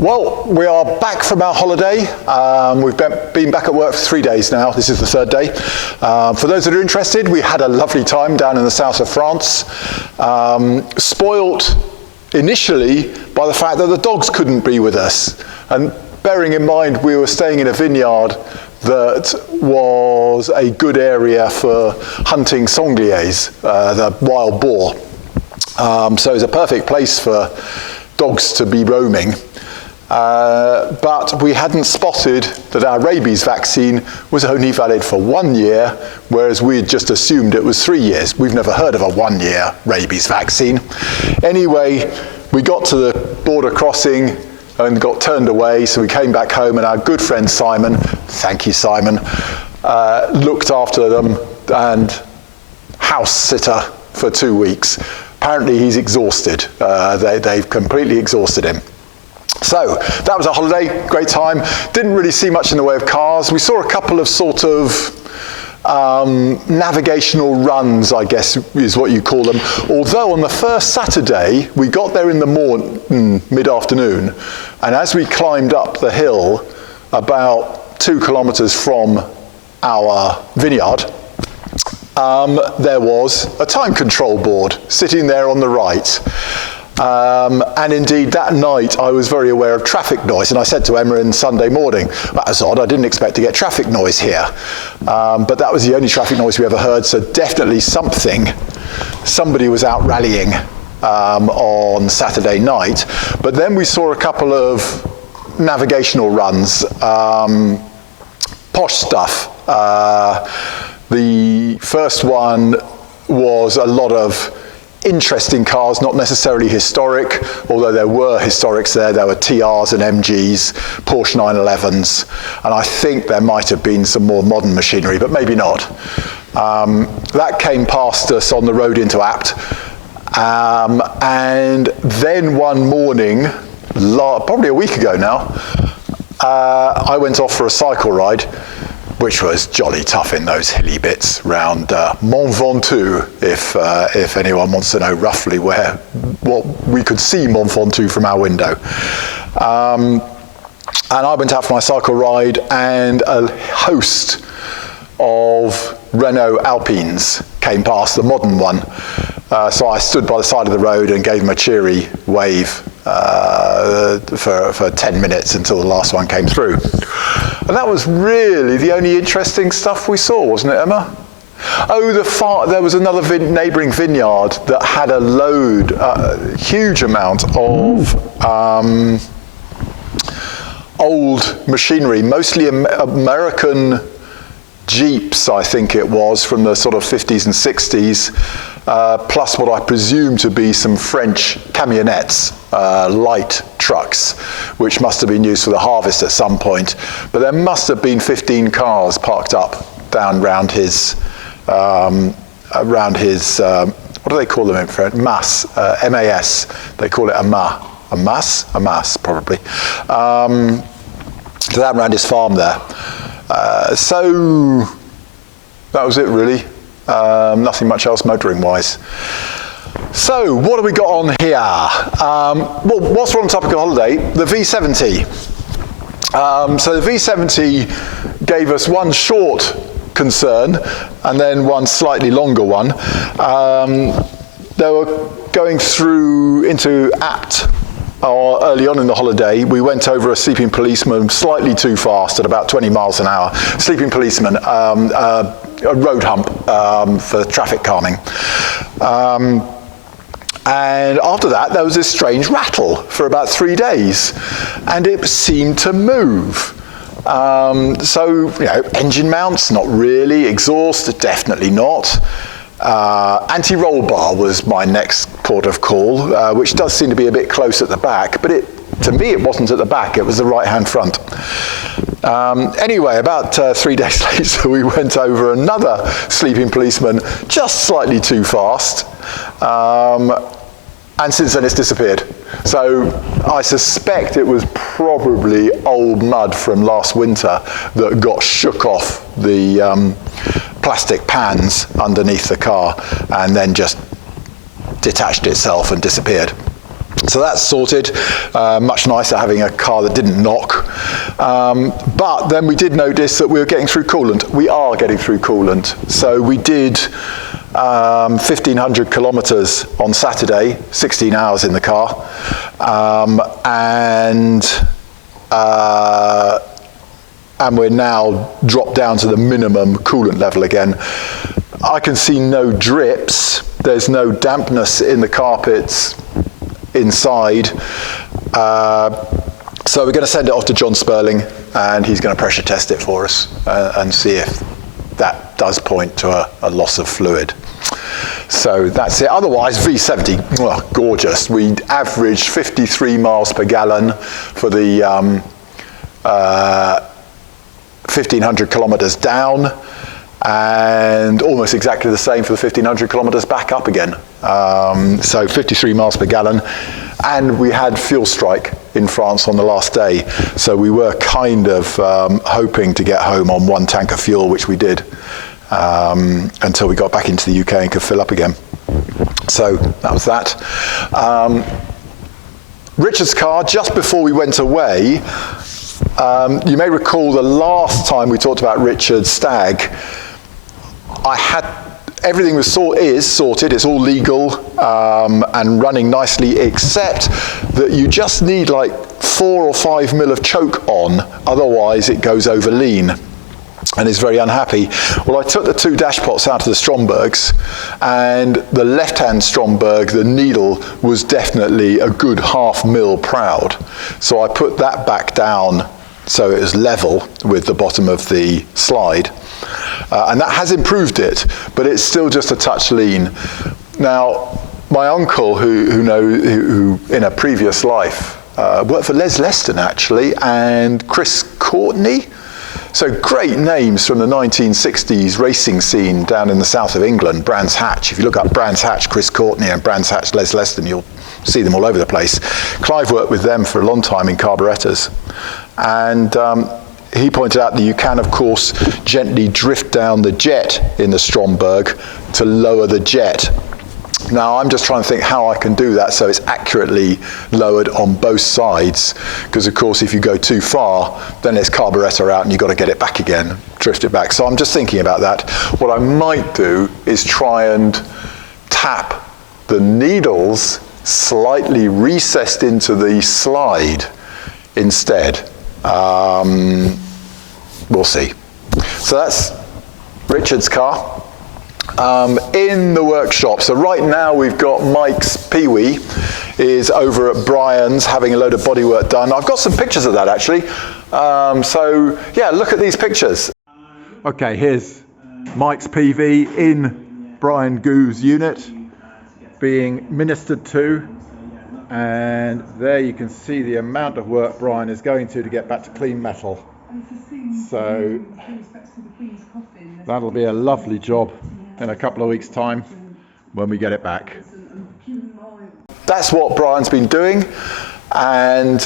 Well, we are back from our holiday. We've been back at work for 3 days now. This is the third day. For those that are interested, we had a lovely time down in the south of France. Spoilt initially by the fact that the dogs couldn't be with us. And bearing in mind we were staying in a vineyard that was a good area for hunting sangliers, the wild boar. So it was a perfect place for dogs to be roaming. But we hadn't spotted that our rabies vaccine was only valid for 1 year, whereas we had just assumed it was 3 years. We've never heard of a 1-year rabies vaccine. Anyway, we got to the border crossing and got turned away, so we came back home, and our good friend Simon, thank you Simon, looked after them and house sitter for 2 weeks. Apparently he's exhausted. They've completely exhausted him. So that was our holiday, great time. Didn't really see much in the way of cars. We saw a couple of sort of navigational runs, I guess is what you call them. Although on the first Saturday, we got there in the morning, mid-afternoon, and as we climbed up the hill about 2 kilometers from our vineyard, there was a time control board sitting there on the right. And indeed, that night, I was very aware of traffic noise. And I said to Emma on Sunday morning, that was odd, I didn't expect to get traffic noise here. But that was the only traffic noise we ever heard, so definitely somebody was out rallying on Saturday night. But then we saw a couple of navigational runs, posh stuff. The first one was a lot of interesting cars, not necessarily historic, although there were historics there. There were TRs and MGs, Porsche 911s, and I think there might have been some more modern machinery, but maybe not. That came past us on the road into Apt, and then one morning, probably a week ago now, I went off for a cycle ride, which was jolly tough in those hilly bits round Mont Ventoux, if anyone wants to know roughly what we could see Mont Ventoux from our window. And I went out for my cycle ride, and a host of Renault Alpines came past, the modern one. So I stood by the side of the road and gave them a cheery wave for 10 minutes until the last one came through. And that was really the only interesting stuff we saw, wasn't it, Emma? Oh, there was another neighbouring vineyard that had a huge amount of old machinery, mostly American Jeeps, I think it was, from the sort of 50s and 60s, plus what I presume to be some French camionettes, light trucks, which must have been used for the harvest at some point. But there must have been 15 cars parked up down round his what do they call them in French? MAS, M-A-S. They call it a MAS probably. So down around his farm there. So that was it really. Nothing much else motoring wise. So what have we got on here? Well, whilst we're on the topic of holiday, the V70. So the V70 gave us one short concern and then one slightly longer one. They were going through into Apt early on in the holiday. We went over a sleeping policeman slightly too fast at about 20 miles an hour. Sleeping policeman, a road hump for traffic calming. And after that, there was this strange rattle for about 3 days, and it seemed to move. So, engine mounts, not really. Exhaust, definitely not. Anti-roll bar was my next port of call, which does seem to be a bit close at the back, but to me it wasn't at the back, it was the right-hand front. Anyway, about 3 days later, we went over another sleeping policeman, just slightly too fast, and since then it's disappeared. So I suspect it was probably old mud from last winter that got shook off the plastic pans underneath the car and then just detached itself and disappeared. So that's sorted. Much nicer having a car that didn't knock. But then we did notice that we were getting through coolant. We are getting through coolant. So we did 1,500 kilometres on Saturday, 16 hours in the car. And we're now dropped down to the minimum coolant level again. I can see no drips. There's no dampness in the carpets inside. So we're going to send it off to John Sperling, and he's going to pressure test it for us and see if that does point to a loss of fluid. So that's it. Otherwise, V70, oh, gorgeous. We averaged 53 miles per gallon for the 1,500 kilometres down, and almost exactly the same for the 1,500 kilometres back up again. So 53 miles per gallon. And we had fuel strike in France on the last day. So we were kind of hoping to get home on 1 tank of fuel, which we did, until we got back into the UK and could fill up again. So that was that. Richard's car, just before we went away, you may recall the last time we talked about Richard's Stag, everything is sorted, it's all legal and running nicely, except that you just need like 4 or 5 mil of choke on, otherwise it goes over lean and is very unhappy. Well, I took the 2 dashpots out of the Strombergs, and the left-hand Stromberg, the needle was definitely a good 0.5 mil proud. So I put that back down so it was level with the bottom of the slide. And that has improved it, but it's still just a touch lean. Now, my uncle, who in a previous life worked for Les Leston actually, and Chris Courtney. So great names from the 1960s racing scene down in the south of England. Brands Hatch. If you look up Brands Hatch, Chris Courtney, and Brands Hatch, Les Leston, you'll see them all over the place. Clive worked with them for a long time in carburettors, and he pointed out that you can, of course, gently drift down the jet in the Stromberg to lower the jet. Now, I'm just trying to think how I can do that so it's accurately lowered on both sides, because, of course, if you go too far, then it's carburetor out and you've got to get it back again, drift it back. So I'm just thinking about that. What I might do is try and tap the needles slightly recessed into the slide instead. We'll see. So that's Richard's car. In the workshop, so right now we've got Mike's Pee-wee is over at Brian's having a load of bodywork done. I've got some pictures of that actually. So yeah, look at these pictures. Okay, here's Mike's PV in Brian Goo's unit being ministered to. And there you can see the amount of work Brian is going to get back to clean metal. So that'll be a lovely job in a couple of weeks' time when we get it back. That's what Brian's been doing, and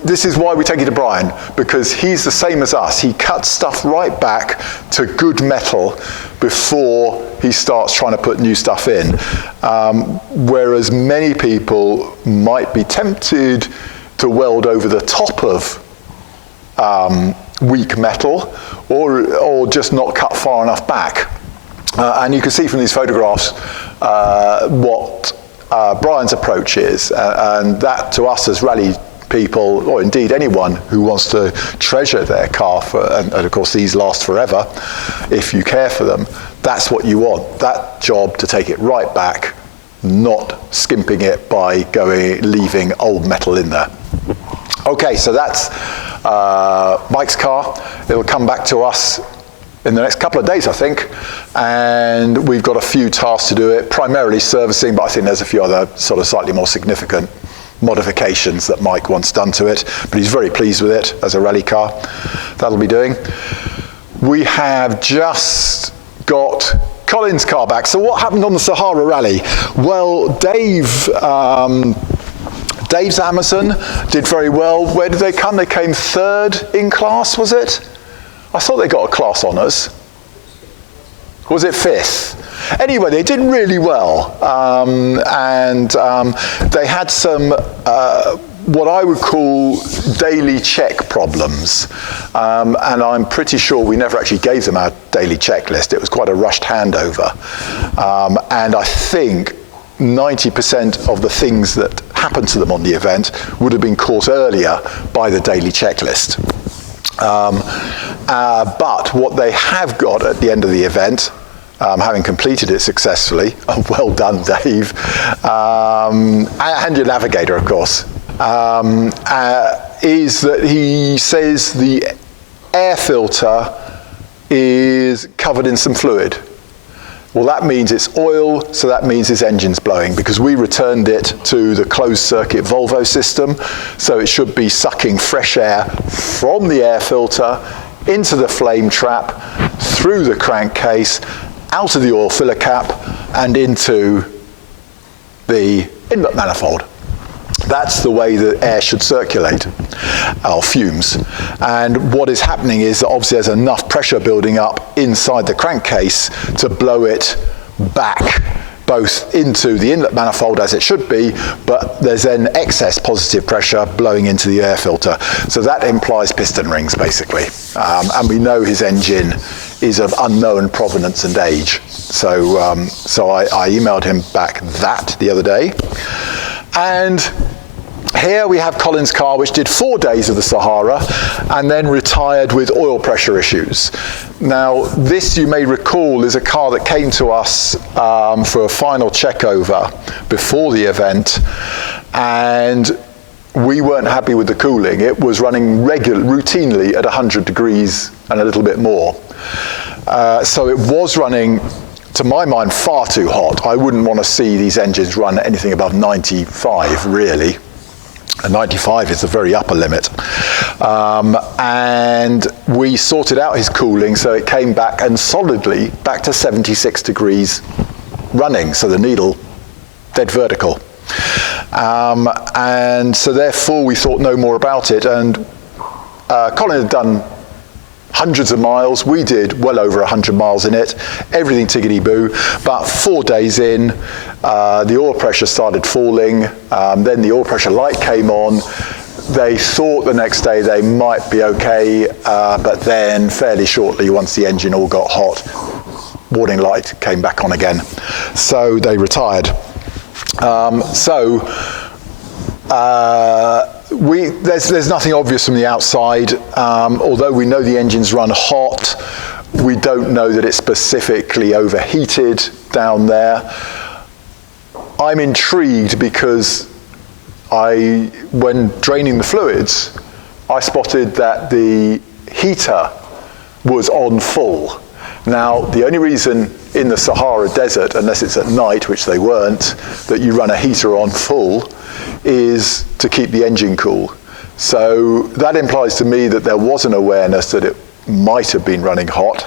this is why we take it to Brian, because he's the same as us. He cuts stuff right back to good metal before he starts trying to put new stuff in. Whereas many people might be tempted to weld over the top of weak metal, or just not cut far enough back. And you can see from these photographs what Brian's approach is, and that to us as rally people, or indeed anyone who wants to treasure their car, and of course these last forever if you care for them, that's what you want, that job to take it right back, not skimping it by leaving old metal in there. Okay, so that's Mike's car. It'll come back to us in the next couple of days, I think, and we've got a few tasks to do it, primarily servicing, but I think there's a few other sort of slightly more significant modifications that Mike wants done to it, but he's very pleased with it as a rally car. That'll be doing. We have just got Colins Car back. So what happened on the Sahara Rally? Well, Dave's Amazon did very well. Where did they come? They came 3rd in class, was it? I thought they got a class honours. Was it 5th? Anyway, they did really well, and they had some what I would call daily check problems, and I'm pretty sure we never actually gave them our daily checklist. It was quite a rushed handover, and I think 90% of the things that happened to them on the event would have been caught earlier by the daily checklist. But what they have got at the end of the event, having completed it successfully, oh, well done, Dave, and your navigator, of course, is that he says the air filter is covered in some fluid. Well, that means it's oil, so that means his engine's blowing, because we returned it to the closed circuit Volvo system, so it should be sucking fresh air from the air filter into the flame trap, through the crankcase, out of the oil filler cap, and into the inlet manifold. That's the way the air should circulate, or fumes. And what is happening is that obviously there's enough pressure building up inside the crankcase to blow it back, both into the inlet manifold as it should be, but there's then excess positive pressure blowing into the air filter. So that implies piston rings, basically. And we know his engine is of unknown provenance and age. So I emailed him back that the other day. And here we have Colins Car, which did 4 days of the Sahara and then retired with oil pressure issues. Now, this, you may recall, is a car that came to us for a final check over before the event, and we weren't happy with the cooling. It was running routinely at 100 degrees and a little bit more. So it was running, to my mind, far too hot. I wouldn't want to see these engines run anything above 95, really. And 95 is the very upper limit. And we sorted out his cooling, so it came back and solidly back to 76 degrees running, so the needle dead vertical. And so therefore we thought no more about it, and Colin had done hundreds of miles. We did well over 100 miles in it, everything tickety-boo. But 4 days in, the oil pressure started falling. Then the oil pressure light came on. They thought the next day they might be okay, but then fairly shortly, once the engine all got hot, warning light came back on again. So they retired. There's nothing obvious from the outside. Although we know the engines run hot, we don't know that it's specifically overheated down there. I'm intrigued because when draining the fluids, I spotted that the heater was on full. Now, the only reason in the Sahara Desert, unless it's at night, which they weren't, that you run a heater on full is to keep the engine cool. So that implies to me that there was an awareness that it might have been running hot.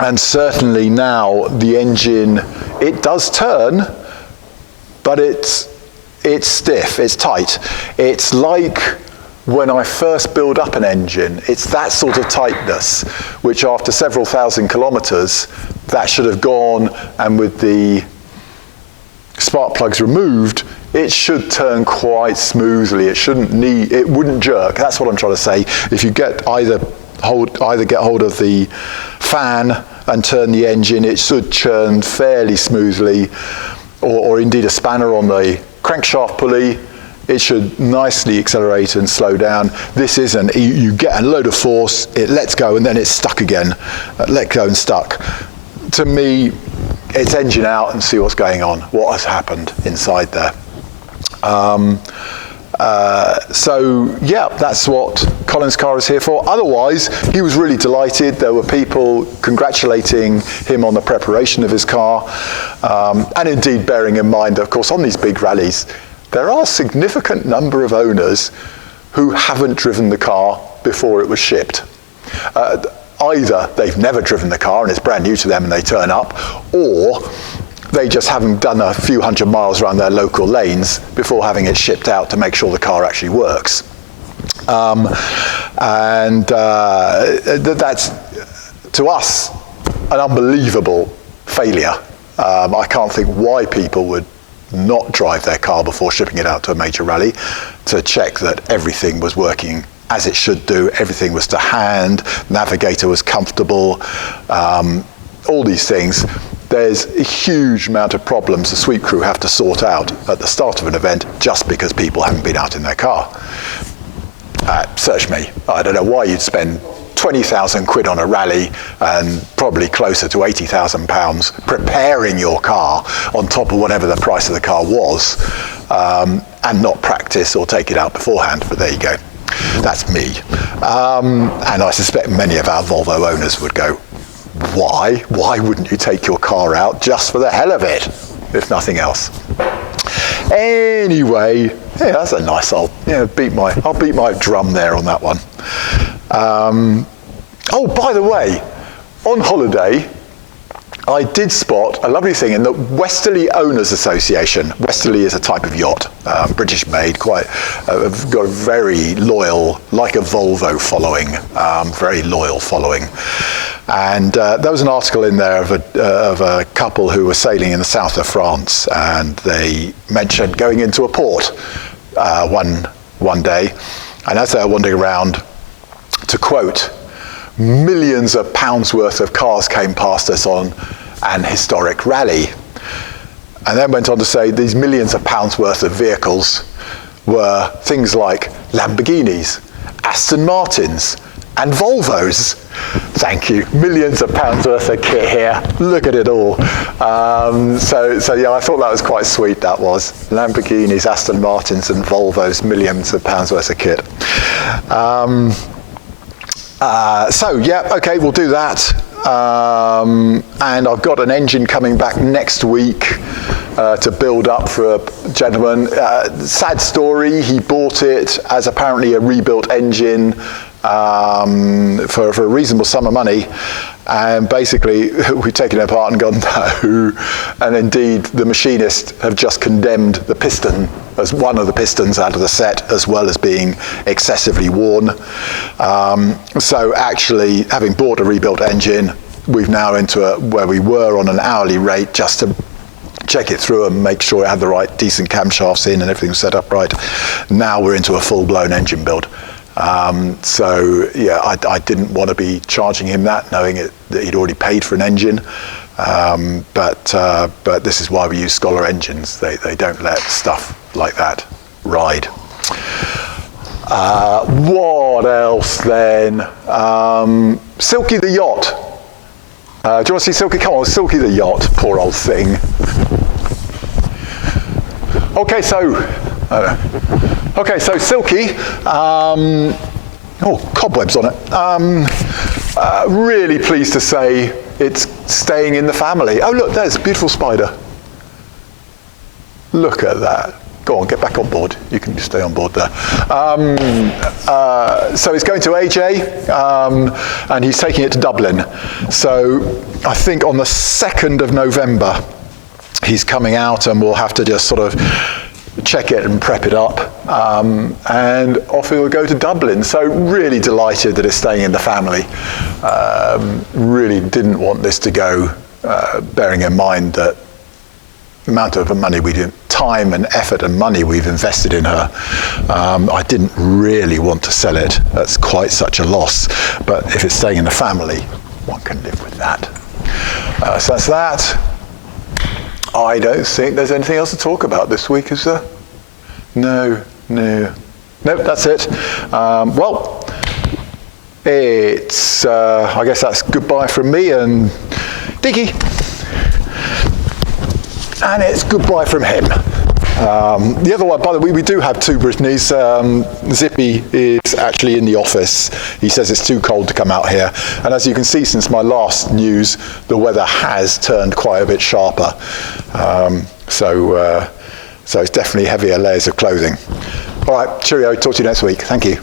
And certainly now the engine, it does turn, but it's stiff, it's tight. It's like when I first build up an engine, it's that sort of tightness, which after several thousand kilometers, that should have gone, and with the spark plugs removed, it should turn quite smoothly. It wouldn't jerk. That's what I'm trying to say. If you get either get hold of the fan and turn the engine, it should churn fairly smoothly, or indeed a spanner on the crankshaft pulley, it should nicely accelerate and slow down. This isn't. You get a load of force, it lets go, and then it's stuck again. Let go and stuck. To me, it's engine out and see what's going on, what has happened inside there. So yeah, that's what Colins Car is here for. Otherwise, he was really delighted. There were people congratulating him on the preparation of his car, and indeed bearing in mind that, of course, on these big rallies, there are a significant number of owners who haven't driven the car before it was shipped. Either they've never driven the car and it's brand new to them and they turn up, or they just haven't done a few hundred miles around their local lanes before having it shipped out to make sure the car actually works. That's, to us, an unbelievable failure. I can't think why people would not drive their car before shipping it out to a major rally to check that everything was working as it should do, everything was to hand, navigator was comfortable, all these things. There's a huge amount of problems the sweep crew have to sort out at the start of an event just because people haven't been out in their car. Search me. I don't know why you'd spend 20,000 quid on a rally and probably closer to 80,000 pounds preparing your car on top of whatever the price of the car was, and not practice or take it out beforehand, but there you go. That's me. And I suspect many of our Volvo owners would go, why? Why wouldn't you take your car out just for the hell of it, if nothing else? Anyway, yeah, that's a nice, I'll beat my drum there on that one. Oh, by the way, on holiday, I did spot a lovely thing in the Westerly Owners Association. Westerly is a type of yacht, British made, got a very loyal, like a Volvo following, very loyal following. And there was an article in there of a couple who were sailing in the south of France, and they mentioned going into a port one day, and as they were wandering around, to quote, millions of pounds worth of cars came past us on an historic rally. And then went on to say these millions of pounds worth of vehicles were things like Lamborghinis, Aston Martins, and Volvos. Thank you. Millions of pounds worth of kit here. Look at it all. So yeah, I thought that was quite sweet, that was. Lamborghinis, Aston Martins, and Volvos, millions of pounds worth of kit. So yeah, okay, we'll do that. And I've got an engine coming back next week to build up for a gentleman. Sad story, he bought it as apparently a rebuilt engine for a reasonable sum of money. And basically, we've taken it apart and gone, no. And indeed, the machinist have just condemned the piston as one of the pistons out of the set, as well as being excessively worn. So actually, having bought a rebuilt engine, we've now into where we were on an hourly rate just to check it through and make sure it had the right decent camshafts in and everything was set up right. Now we're into a full-blown engine build. So yeah, I didn't want to be charging him that, knowing that he'd already paid for an engine. But this is why we use Scholar engines. They don't let stuff like that ride. What else then? Silky the yacht. Do you want to see Silky? Come on, Silky the yacht. Poor old thing. Okay, so Silky, cobwebs on it. Really pleased to say it's staying in the family. Oh look, there's a beautiful spider. Look at that. Go on, get back on board. You can stay on board there. So it's going to AJ, and he's taking it to Dublin. So I think on the 2nd of November, he's coming out, and we'll have to just sort of check it and prep it up, and off it will go to Dublin. So really delighted that it's staying in the family. Really didn't want this to go, bearing in mind that the amount of money time and effort and money we've invested in her. I didn't really want to sell it. That's quite such a loss. But if it's staying in the family, one can live with that. So that's that. I don't think there's anything else to talk about this week, is there? No, that's it. Well, it's, I guess that's goodbye from me and Diggy. And it's goodbye from him. The other one, by the way, we do have two Brittany's. Zippy is actually in the office. He says it's too cold to come out here. And as you can see, since my last news, the weather has turned quite a bit sharper. So it's definitely heavier layers of clothing. All right, cheerio. Talk to you next week. Thank you.